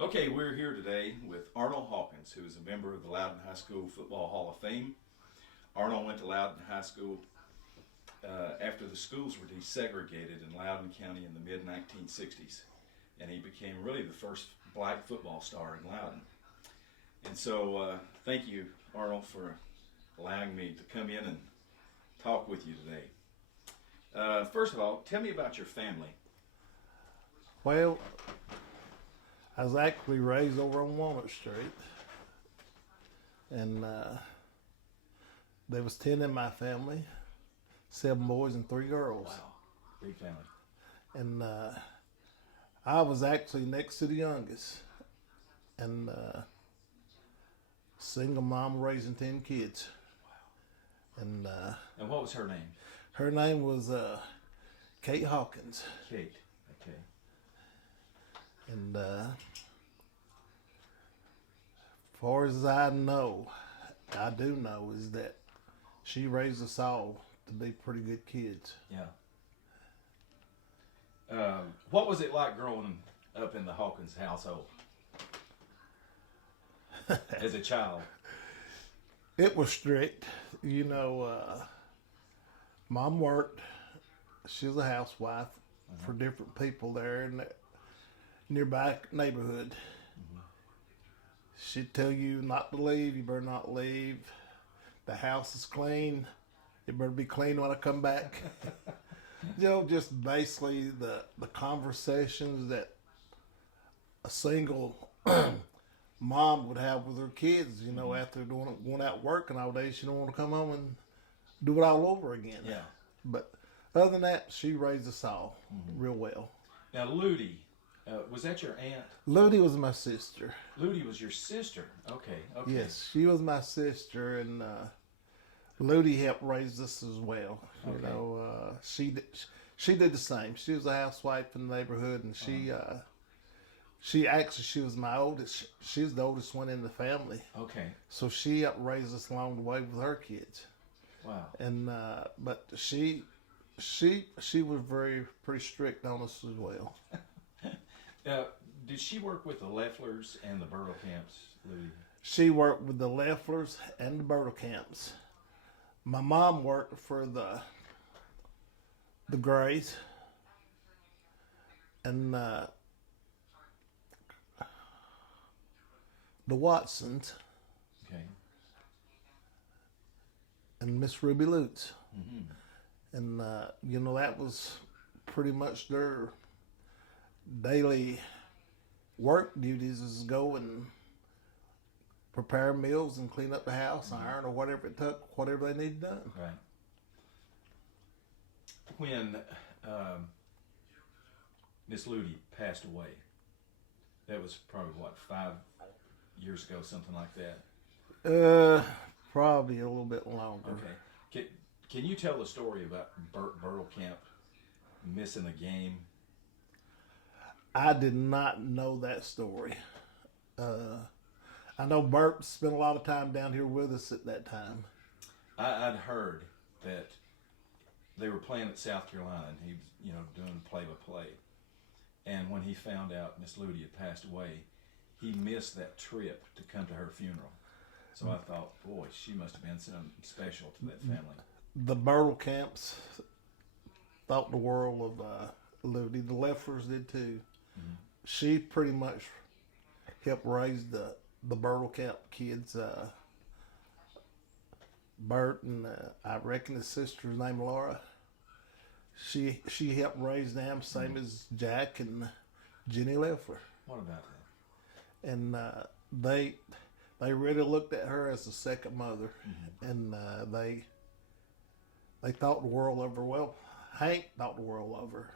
Okay, we're here today with Arnold Hawkins, who is a member of the Loudon High School Football Hall of Fame. Arnold went to Loudon High School after the schools were desegregated in Loudon County in the mid 1960s, and he became really the first black football star in Loudon. And so, thank you, Arnold, for allowing me to come in and talk with you today. First of all, tell me about your family. Well, I was actually raised over on Walnut Street, and there was 10 in my family, 7 boys and 3 girls. Wow, big family. And I was actually next to the youngest, and single mom raising 10 kids. And And what was her name? her name was Kate Hawkins. Kate. Okay. And far as I do know, is that she raised us all to be pretty good kids. Yeah. What was it like growing up in the Hawkins household as a child? It was strict. Mom worked. She was a housewife for different people there in the nearby neighborhood. She'd tell you not to leave. You better not leave. The house is clean. It better be clean when I come back. Just basically the conversations that a single mom would have with her kids, after going out working all day. She don't want to come home and do it all over again. Yeah. But other than that, she raised us all real well. Now, Ludi, was that your aunt? Ludi was my sister. Ludi was your sister. Okay. Okay. Yes, she was my sister, and Ludi helped raise us as well. Okay. She did the same. She was a housewife in the neighborhood, and she was my oldest. She was the oldest one in the family. Okay. So she helped raise us along the way with her kids. Wow. And but she was pretty strict on us as well. Now, did she work with the Lefflers and the Camps, Ludi? She worked with the Lefflers and the Camps. My mom worked for the Grays and the Watsons Okay. and Miss Ruby Lutz. Mm-hmm. And that was pretty much their daily work duties, is go and prepare meals and clean up the house, iron, or whatever it took, whatever they needed done. Right. When Miss Ludi passed away, that was probably 5 years ago, something like that. Probably a little bit longer. Okay. Can you tell the story about Bert Camp missing a game? I did not know that story. I know Bert spent a lot of time down here with us at that time. I'd heard that they were playing at South Carolina, and he was, doing play-by-play. And when he found out Miss Ludi had passed away, he missed that trip to come to her funeral. So I thought, boy, she must have been something special to that family. The Bert Camps thought the world of Ludi. The Lefflers did too. Mm-hmm. She pretty much helped raise the Bert Camp kids. Bert and I reckon his sister's name Laura. She helped raise them, same as Jack and Jenny Leffler. What about that? And they really looked at her as a second mother, and they thought the world of her. Well, Hank thought the world of her,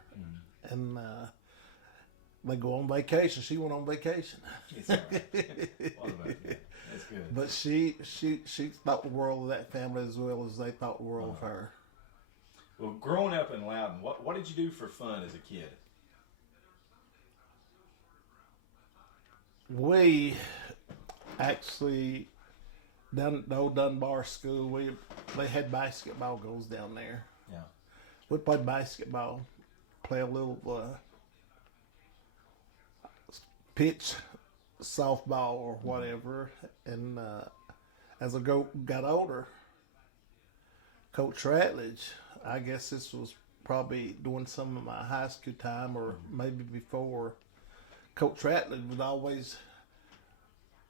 and they go on vacation. She went on vacation. It's all right. What about that? That's good. But she thought the world of that family as well as they thought the world of her. Well, growing up in Loudon, what did you do for fun as a kid? We actually down at the old Dunbar school, they had basketball goals down there. Yeah. We played basketball, play a little pitch softball or whatever. And as I got older, Coach Ratledge, I guess this was probably during some of my high school time or maybe before. Coach Ratledge would always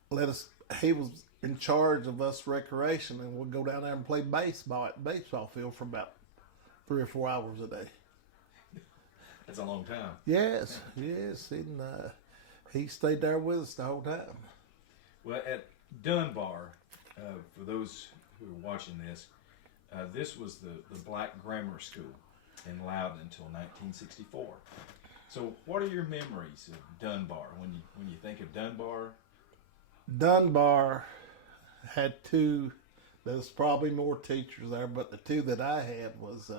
let us, he was in charge of us recreation, and we'd go down there and play baseball at the baseball field for about 3 or 4 hours a day. That's a long time. Yes, yes. And he stayed there with us the whole time. Well, at Dunbar, for those who are watching this, this was the black grammar school in Loudon until 1964. So, what are your memories of Dunbar when you think of Dunbar? Dunbar had two. There's probably more teachers there, but the two that I had was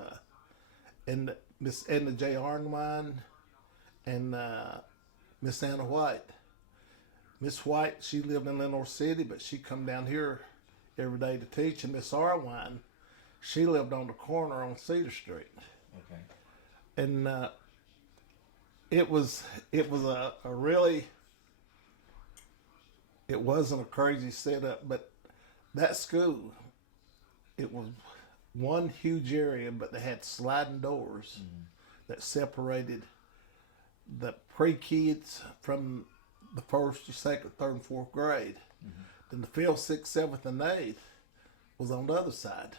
Miss Edna J. Arnwine and Miss Anna White. Miss White, she lived in Lenore City, but she come down here every day to teach. And Miss Arwine, she lived on the corner on Cedar Street. Okay. And it was a really, it wasn't a crazy setup, but that school, it was one huge area, but they had sliding doors that separated the pre-kids from the first, second, third, and fourth grade. Then the fifth, sixth, seventh, and eighth was on the other side.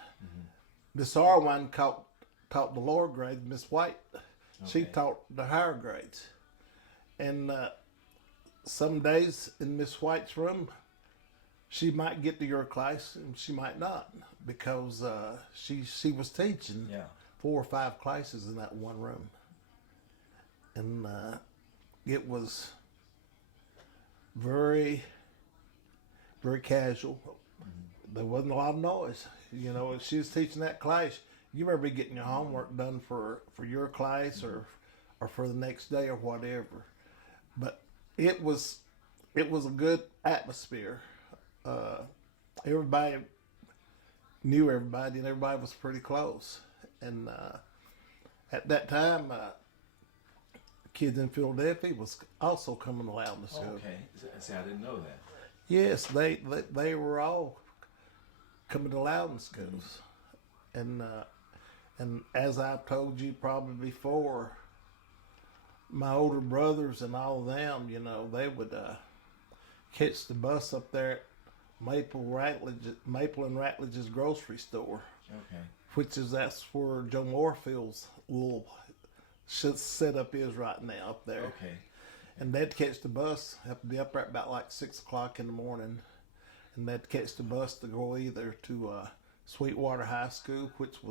Miss Arwine taught the lower grades. Miss White, she taught the higher grades. And some days in Miss White's room, she might get to your class and she might not, because she was teaching 4 or 5 classes in that one room. And it was very, very casual. There wasn't a lot of noise. You know, if she was teaching that class, you better be getting your homework done for your class or for the next day or whatever. But it was a good atmosphere. Everybody knew everybody, and everybody was pretty close. And at that time, kids in Philadelphia was also coming to Loudon School. Okay, see, I didn't know that. Yes, they were all coming to Loudon schools, and as I've told you probably before, my older brothers and all of them, you know, they would catch the bus up there at Maple and Ratledge's grocery store. Okay. That's where Joe Morefield's little setup is right now up there. Okay. And they'd catch the bus, have to be up there about like 6 o'clock in the morning, and they'd catch the bus to go either to Sweetwater High School, which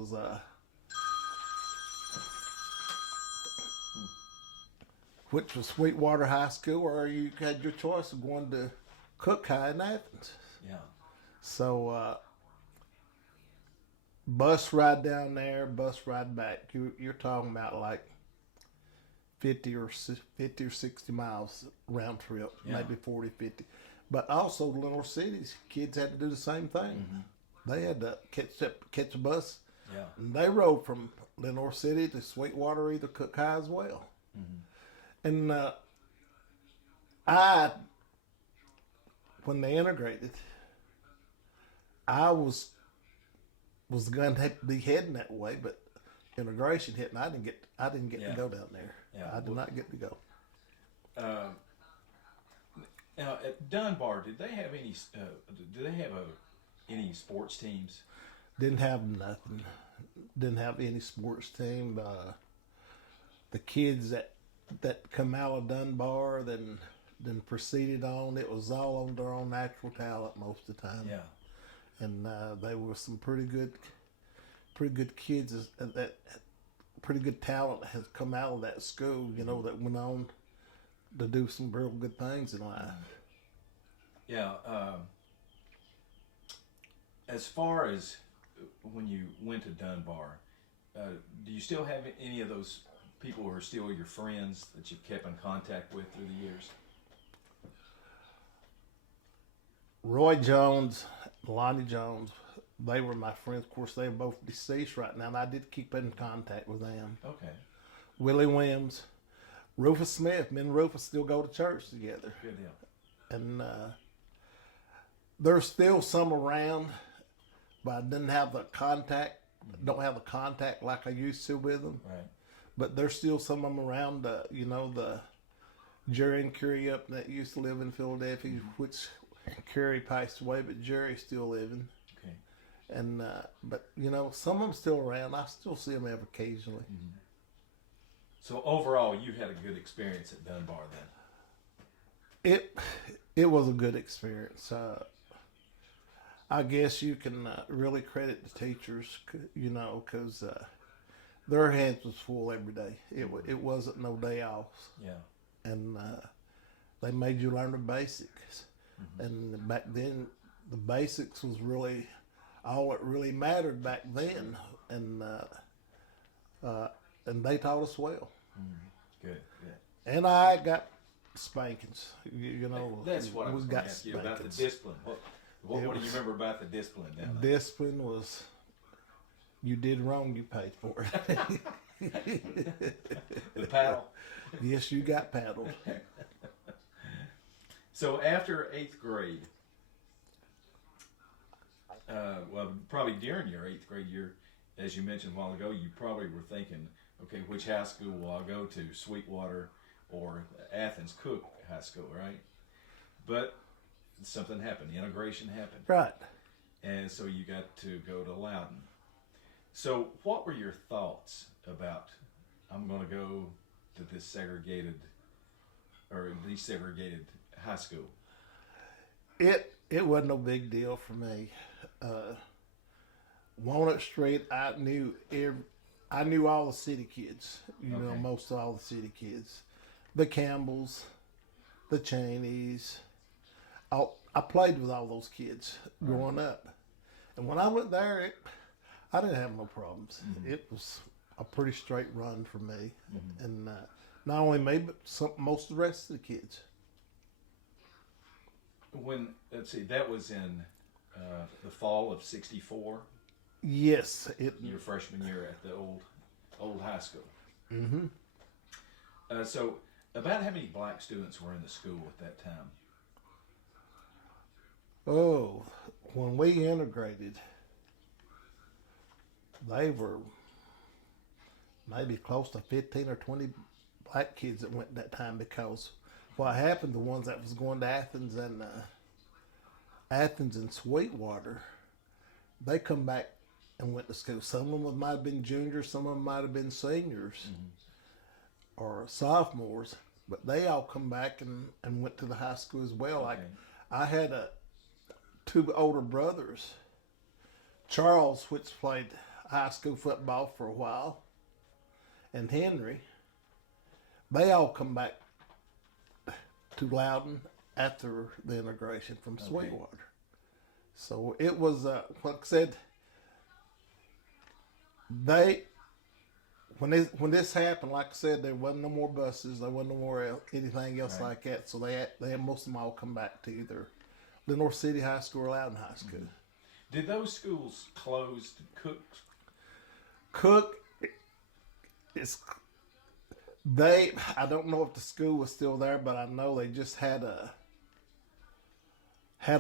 was Sweetwater High School, or you had your choice of going to Cook High in Athens. Yeah. So bus ride down there, bus ride back. You're talking about like 50 or 60 miles round trip, maybe 40, 50. But also Lenore City's kids had to do the same thing. They had to catch a bus. Yeah. And they rode from Lenore City to Sweetwater, either Cook High as well. And when they integrated, I was going to be heading that way, but integration hit, and I didn't get to go down there. Yeah. I did not get to go. Now at Dunbar, did they have any? Any sports teams? Didn't have nothing. Didn't have any sports team. The kids that come out of Dunbar, then proceeded on. It was all on their own natural talent most of the time. Yeah. And they were some pretty good kids. That pretty good talent has come out of that school. You know, that went on to do some real good things in life. Yeah. As far as when you went to Dunbar, do you still have any of those people who are still your friends that you've kept in contact with through the years? Roy Jones, Lonnie Jones, they were my friends. Of course, they're both deceased right now, and I did keep in contact with them. Okay. Willie Williams, Rufus Smith. Me and Rufus still go to church together. Good deal. and there's still some around, but I didn't have the contact. Don't have the contact like I used to with them. Right. But there's still some of them around. You know, the Jerry and Curry up that used to live in Philadelphia, which Curry passed away, but Jerry's still living. Okay. And but you know, some of them still around. I still see them every occasionally. Mm-hmm. So overall, you had a good experience at Dunbar then. It was a good experience. I guess you can really credit the teachers, you know, because their hands was full every day. It wasn't no day off. Yeah. And they made you learn the basics. Mm-hmm. And back then, the basics was really all that really mattered back then. And they taught us well. Mm-hmm. Good. And I got spankings. You know, that's what I was going to ask you about the discipline. What do you remember about the discipline down there? Discipline was, you did wrong, you paid for it. The paddle? Yes, you got paddled. So after 8th grade, well, probably during your 8th grade year, as you mentioned a while ago, you probably were thinking, okay, which high school will I go to, Sweetwater or Athens Cook High School, right? But something happened. Integration happened. Right. And so you got to go to Loudon. So what were your thoughts about, I'm going to go to this segregated or desegregated high school? It wasn't no big deal for me. Walnut Street, I knew all the city kids. You know, most of all the city kids. The Campbells, the Cheneys. I played with all those kids growing up. And when I went there, I didn't have no problems. Mm-hmm. It was a pretty straight run for me. Mm-hmm. And not only me, but most of the rest of the kids. Let's see, that was in the fall of '64? Yes. Your freshman year at the old high school. Mm-hmm. So about how many black students were in the school at that time? Oh, when we integrated, they were maybe close to 15 or 20 black kids that went that time, because what happened, the ones that was going to Athens and Sweetwater, they come back and went to school. Some of them might have been juniors, some of them might have been seniors or sophomores, but they all come back and went to the high school as well. Like I had two older brothers, Charles, which played high school football for a while, and Henry. They all come back to Loudon after the integration from Sweetwater. So it was, like I said, when this happened, like I said, there wasn't no more buses, there wasn't no more anything else like that. So they had most of them all come back to either Lenore City High School or Loudon High School. Mm-hmm. Did those schools close? Cook I don't know if the school was still there, but I know they just had a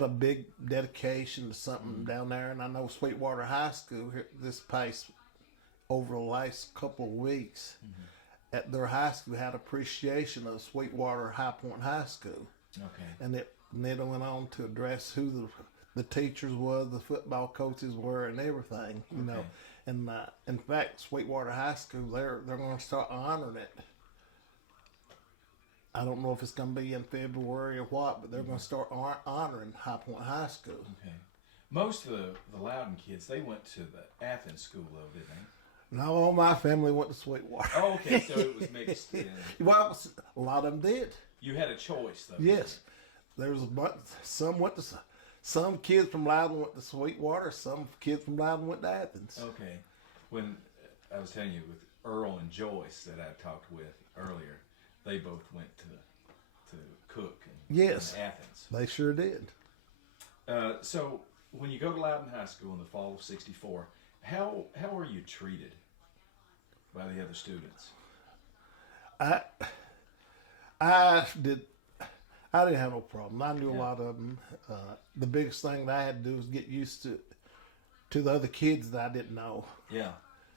big dedication to something down there. And I know Sweetwater High School here, this past over the last couple of weeks at their high school had appreciation of Sweetwater High Point High School. And then it went on to address who the teachers were, the football coaches were, and everything, you know. And in fact, Sweetwater High School, they're going to start honoring it. I don't know if it's going to be in February or what, but they're going to start honoring High Point High School. Okay. Most of the Loudon kids, they went to the Athens school, though, didn't they? No, all my family went to Sweetwater. Oh, okay, so it was mixed in. Well, a lot of them did. You had a choice, though. Yes. There was a bunch, some kids from Loudon went to Sweetwater, some kids from Loudon went to Athens. Okay. When I was telling you with Earl and Joyce that I talked with earlier, they both went to Cook and Athens. They sure did. So when you go to Loudon High School in the fall of '64, how were you treated by the other students? I didn't have no problem. I knew a Yeah. lot of them. The biggest thing that I had to do was get used to the other kids that I didn't know. Yeah.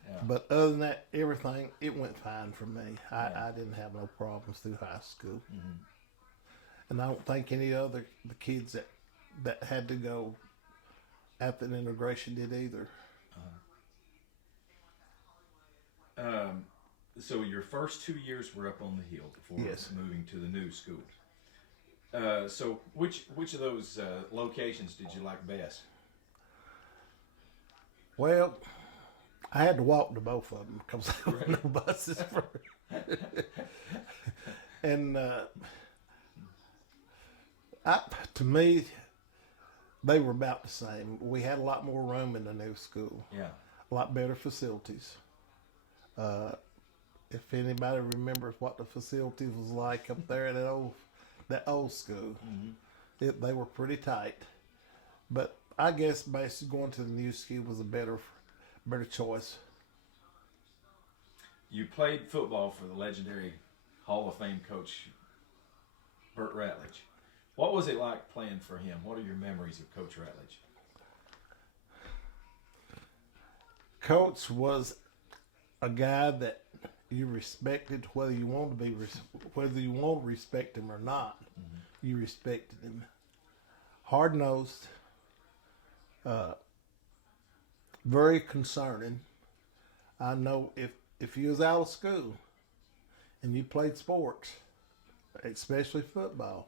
Yeah. But other than that, everything, it went fine for me. Yeah. I didn't have no problems through high school. Mhm. And I don't think any other the kids that had to go after the integration did either. So your first 2 years were up on the hill before Yes. moving to the new school. So which of those locations did you like best? Well, I had to walk to both of them because there were Right. no buses. And to me, they were about the same. We had a lot more room in the new school, Yeah. a lot better facilities. If anybody remembers what the facilities was like up there at that old school, they were pretty tight. But I guess basically going to the new school was a better choice. You played football for the legendary Hall of Fame coach Burt Ratledge. What was it like playing for him? What are your memories of Coach Ratledge? Coach was a guy that you respected, whether you want to respect him or not. You respected him. Hard nosed, very concerning. I know if you was out of school and you played sports, especially football,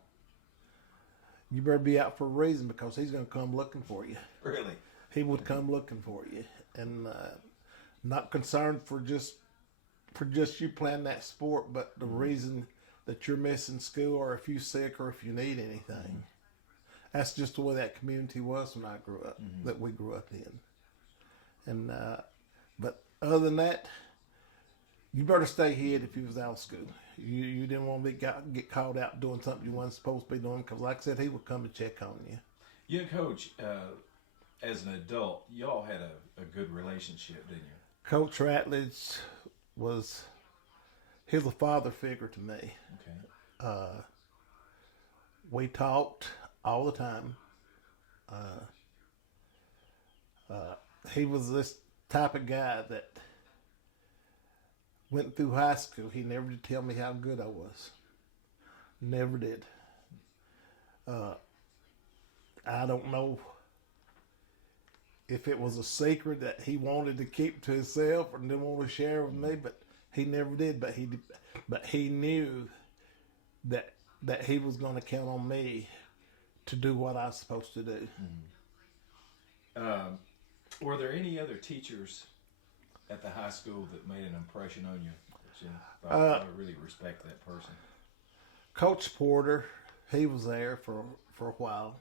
you better be out for a reason because he's going to come looking for you. Really? He would come looking for you, and not concerned for just you playing that sport, but the reason that you're missing school or if you're sick or if you need anything. That's just the way that community was when I grew up, that we grew up in. And but other than that, you better stay hid if you was out of school. You didn't want to get called out doing something you wasn't supposed to be doing because, like I said, he would come and check on you. You and Coach, as an adult, y'all had a good relationship, didn't you? Coach Ratledge he was a father figure to me. Okay. We talked all the time. He was this type of guy that went through high school. He never did tell me how good I was. Never did. I don't know if it was a secret that he wanted to keep to himself or didn't want to share with me, but he never did. But he knew that he was going to count on me to do what I was supposed to do. Were there any other teachers at the high school that made an impression on you? That you thought, I really respect that person. Coach Porter, he was there for a while.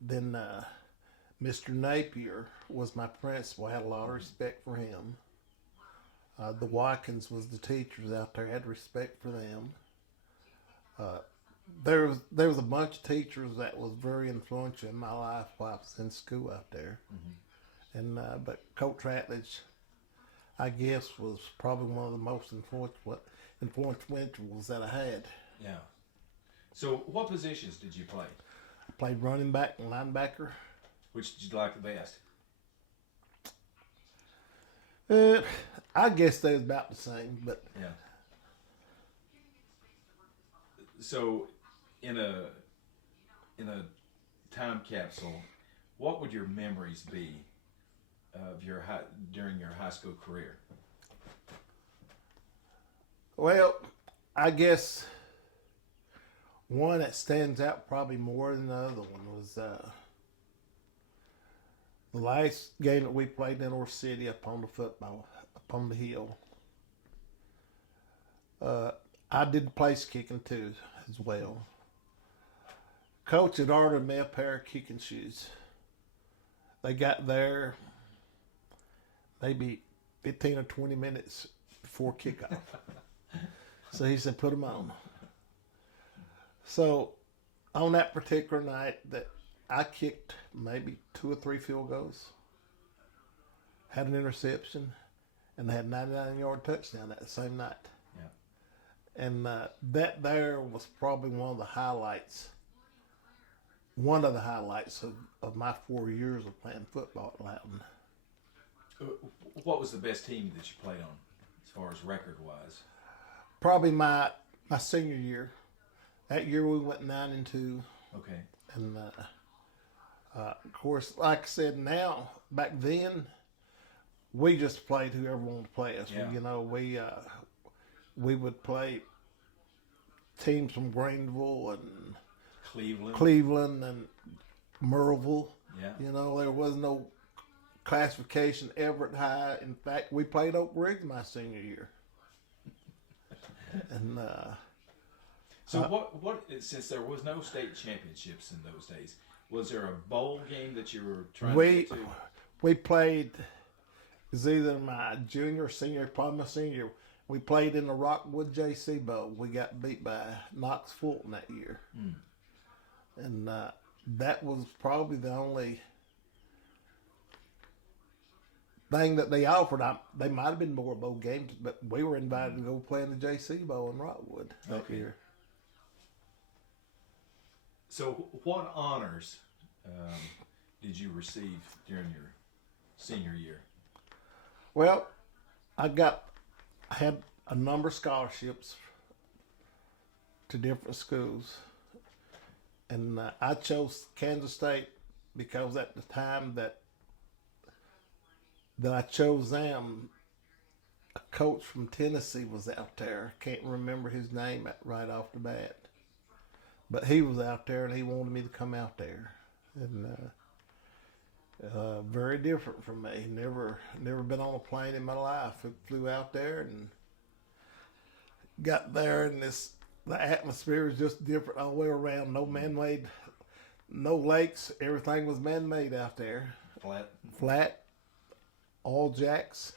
Then Mr. Napier was my principal. I had a lot of respect for him. The Watkins was the teachers out there. I had respect for them. There was a bunch of teachers that was very influential in my life while I was in school out there. And but Coach Ratledge, I guess, was probably one of the most influentials that I had. Yeah. So what positions did you play? I played running back and linebacker. Which did you like the best? I guess they was about the same, but Yeah. So, in a time capsule, what would your memories be of during your high school career? well, I guess one that stands out probably more than the other one was the last game that we played in our city up on the hill. I did the place kicking too as well. Coach had ordered me a pair of kicking shoes. They got there maybe 15 or 20 minutes before kickoff. So he said, put them on. So on that particular night that I kicked maybe 2 or 3 field goals, had an interception, and had a 99-yard touchdown that same night. Yeah. And that there was probably one of the highlights. One of the highlights of my 4 years of playing football at Loudon. What was the best team that you played on, as far as record-wise? Probably my senior year. That year we went 9-2. Okay. And of course, like I said, now back then, we just played whoever wanted to play us. Yeah. You know, we would play teams from Greenville and Cleveland and Merville. Yeah. You know, there was no classification Everett High. In fact, we played Oak Ridge my senior year. And so what? Since there was no state championships in those days, was there a bowl game that you were trying to get to? We played. It was either my junior or senior, probably my senior. We played in the Rockwood JC Bowl. We got beat by Knox Fulton that year. Mm. And that was probably the only thing that they offered. They might have been more bowl games, but we were invited to go play in the JC Bowl in Rockwood that year. So what honors did you receive during your senior year? Well, I had a number of scholarships to different schools. And I chose Kansas State because at the time that I chose them, a coach from Tennessee was out there. Can't remember his name right off the bat. But he was out there and he wanted me to come out there. And very different from me. Never been on a plane in my life. I flew out there and got there, and the atmosphere is just different all the way around. No man-made, no lakes. Everything was man-made out there. Flat. All jacks.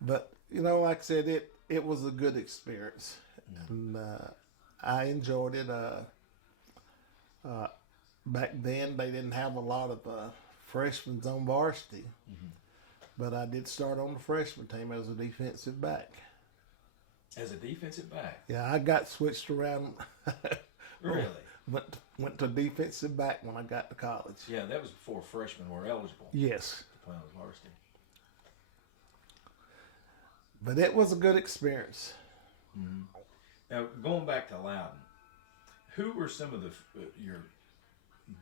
But, you know, like I said, it was a good experience. And I enjoyed it. Back then, they didn't have a lot of freshmen on varsity. Mm-hmm. But I did start on the freshman team as a defensive back. As a defensive back? Yeah, I got switched around. Really? Went to defensive back when I got to college. Yeah, that was before freshmen were eligible. Yes. To play on the varsity. But it was a good experience. Mm-hmm. Now, going back to Loudon, who were some of your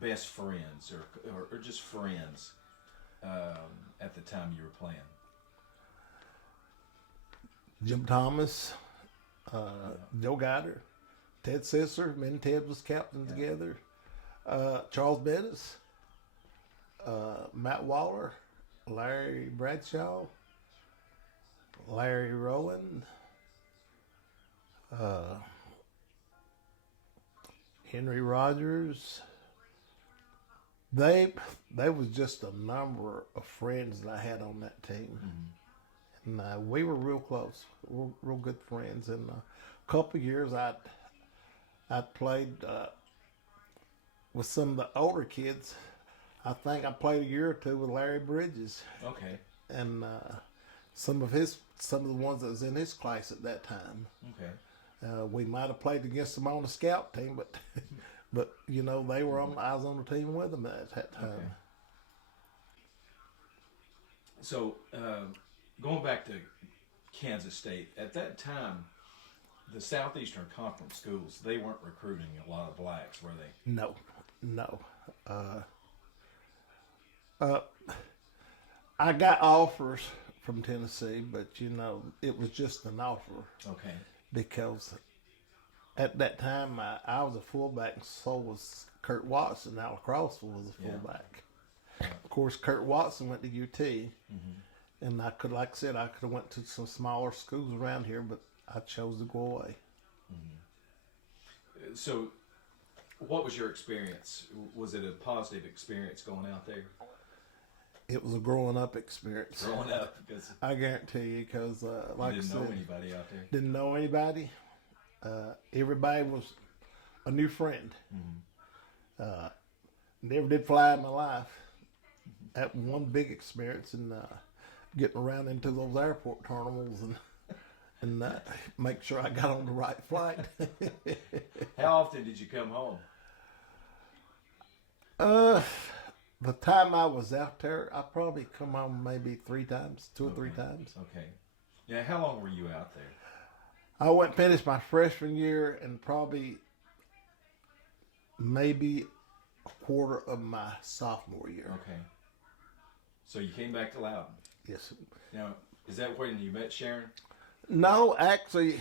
best friends or just friends at the time you were playing? Jim Thomas, Joe Guider, Ted Sisser. Me and Ted was captain together. Charles Bettis, Matt Waller, Larry Bradshaw, Larry Rowland, Henry Rogers. They was just a number of friends that I had on that team. Mm-hmm. And we were real close, real good friends. And a couple of years I played with some of the older kids. I think I played a year or two with Larry Bridges. Okay. And some of the ones that was in his class at that time. Okay. We might have played against them on the scout team, but you know, I was on the team with them at that time. Okay. So, going back to Kansas State, at that time, the Southeastern Conference schools, they weren't recruiting a lot of blacks, were they? No. I got offers from Tennessee, but you know, it was just an offer. Okay. Because at that time, I was a fullback, and so was Kurt Watson. Al Crossville was a fullback. Yeah. Of course, Kurt Watson went to UT. Mm-hmm. And I could have went to some smaller schools around here, but I chose to go away. Mm-hmm. So, what was your experience? Was it a positive experience going out there? It was a growing up experience. Growing up, because I guarantee you, because like you didn't I said, know anybody out there. Didn't know anybody. Everybody was a new friend. Mm-hmm. Never did fly in my life. Mm-hmm. That one big experience, and getting around into those airport terminals and and make sure I got on the right flight. How often did you come home? The time I was out there, I probably come home maybe 3 times, 2 or 3 times. Okay. Yeah, how long were you out there? I went and finished my freshman year and probably maybe a quarter of my sophomore year. Okay. So you came back to Loudon. Yes. Now, is that when you met Sharon? No, actually,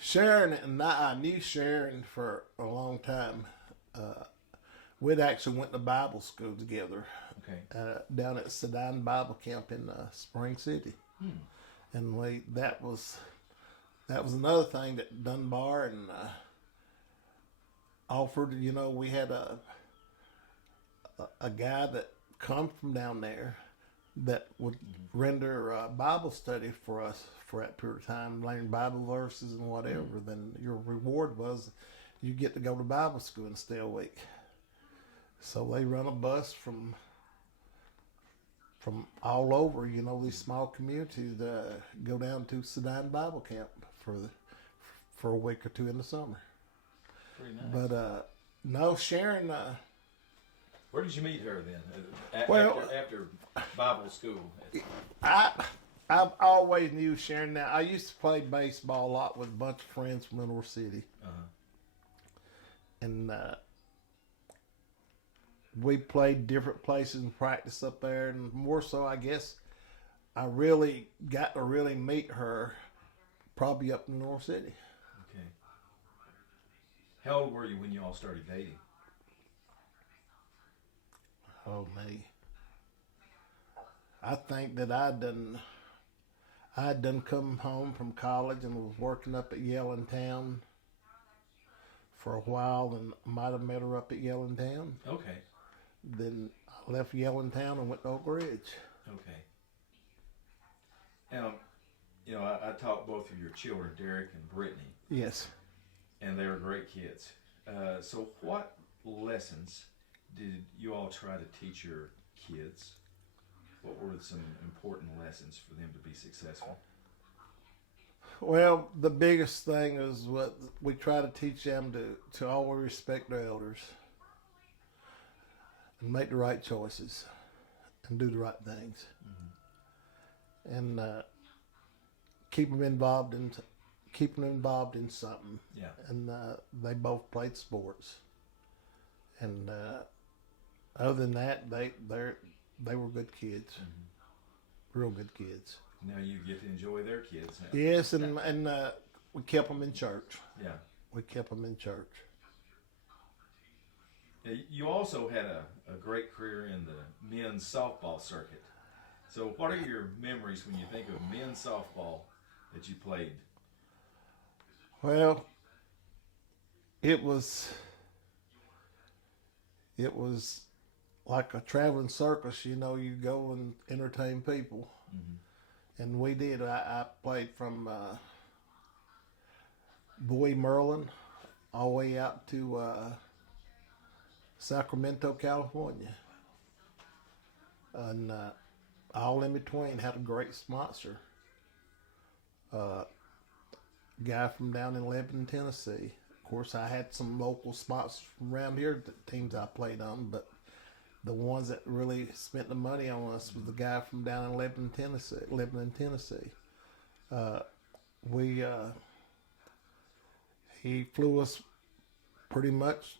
Sharon and I knew Sharon for a long time. We'd actually went to Bible school together. Okay. Down at Loudon Bible Camp in Spring City. And that was another thing that Dunbar and offered. You know, we had a guy that come from down there that would render Bible study for us for that period of time, learning Bible verses and whatever. Then your reward was you get to go to Bible school and stay a week. So they run a bus from all over, you know, these small communities go down to Loudon Bible Camp for a week or 2 in the summer. Pretty nice. But no, Sharon. Where did you meet her then? After Bible school. I've always knew Sharon. Now I used to play baseball a lot with a bunch of friends from Lenore City, and we played different places and practice up there. And more so, I guess, I really got to really meet her probably up in Lenore City. Okay. How old were you when you all started dating? Oh me. I think that I had done come home from college and was working up at Yellowtown for a while, and might have met her up at Yellowtown. Okay. Then I left Yellowtown and went to Oak Ridge. Okay. Now, you know, I taught both of your children, Derek and Brittany. Yes. And they were great kids. So what lessons did you all try to teach your kids? What were some important lessons for them to be successful? Well, the biggest thing is what we try to teach them to always respect their elders and make the right choices and do the right things. And keep them involved in something. Yeah. And they both played sports. And other than that, they were good kids, real good kids. Now you get to enjoy their kids. Huh? Yes, and we kept them in church. Yeah. We kept them in church. Now, you also had a great career in the men's softball circuit. So what are your memories when you think of men's softball that you played? Well, it was like a traveling circus. You know, you go and entertain people. And we did. I played from Bowie, Maryland, all the way out to Sacramento, California. And all in between. Had a great sponsor. Guy from down in Lebanon, Tennessee. Of course, I had some local sponsors from around here, the teams I played on, but the ones that really spent the money on us was the guy from down in Lebanon, Tennessee. He flew us pretty much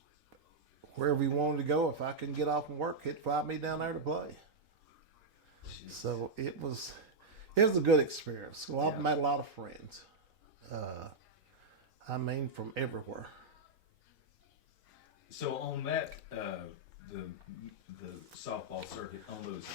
wherever we wanted to go. If I couldn't get off from work, he'd fly me down there to play. Jeez. So it was a good experience. Met a lot of friends. I mean, from everywhere. So on that, the softball circuit, on those